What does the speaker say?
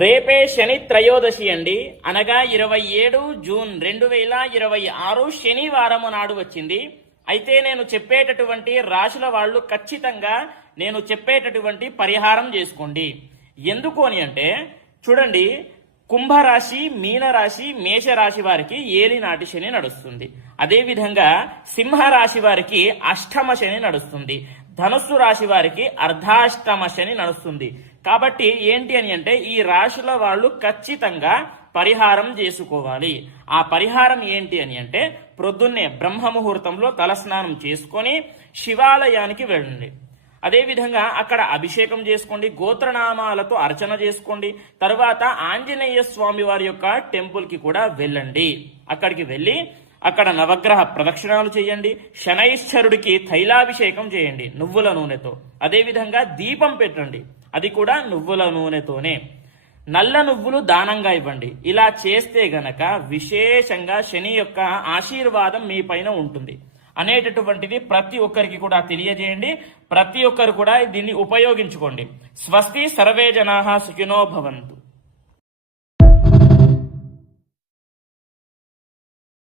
రేపే శని త్రయోదశి అండి. అనగా 27 జూన్ 2026 శనివారం నాడు వచ్చింది. అయితే నేను చెప్పేటటువంటి రాశుల వాళ్ళు ఖచ్చితంగా నేను చెప్పేటటువంటి పరిహారం చేసుకోండి. ఎందుకు అని అంటే చూడండి, కుంభరాశి, మీనరాశి, మేషరాశి వారికి ఏలినాటి శని నడుస్తుంది. అదేవిధంగా సింహరాశి వారికి అష్టమ శని నడుస్తుంది. ధనుస్సు రాశి వారికి అర్ధాష్టమ శని నడుస్తుంది. కాబట్టి ఏంటి అని అంటే ఈ రాశుల వాళ్ళు ఖచ్చితంగా పరిహారం చేసుకోవాలి. ఆ పరిహారం ఏంటి అని అంటే ప్రొద్దున్నే బ్రహ్మ ముహూర్తంలో తలస్నానం చేసుకొని శివాలయానికి వెళ్ళండి. అదేవిధంగా అక్కడ అభిషేకం చేసుకోండి, గోత్రనామాలతో అర్చన చేసుకోండి. తరువాత ఆంజనేయ స్వామి వారి యొక్క టెంపుల్కి కూడా వెళ్ళండి. అక్కడికి వెళ్ళి అక్కడ నవగ్రహ ప్రదక్షిణాలు చేయండి. శనైశ్వరుడికి తైలాభిషేకం చేయండి నువ్వుల నూనెతో. అదేవిధంగా దీపం పెట్టండి, అది కూడా నువ్వుల నూనెతోనే. నల్ల నువ్వులు దానంగా ఇవ్వండి. ఇలా చేస్తే గనక విశేషంగా శని యొక్క ఆశీర్వాదం మీ పైన ఉంటుంది అనేటటువంటిది ప్రతి ఒక్కరికి కూడా తెలియజేయండి. ప్రతి ఒక్కరు కూడా దీన్ని ఉపయోగించుకోండి. స్వస్తి, సర్వే జనాః సుఖినో భవంతు.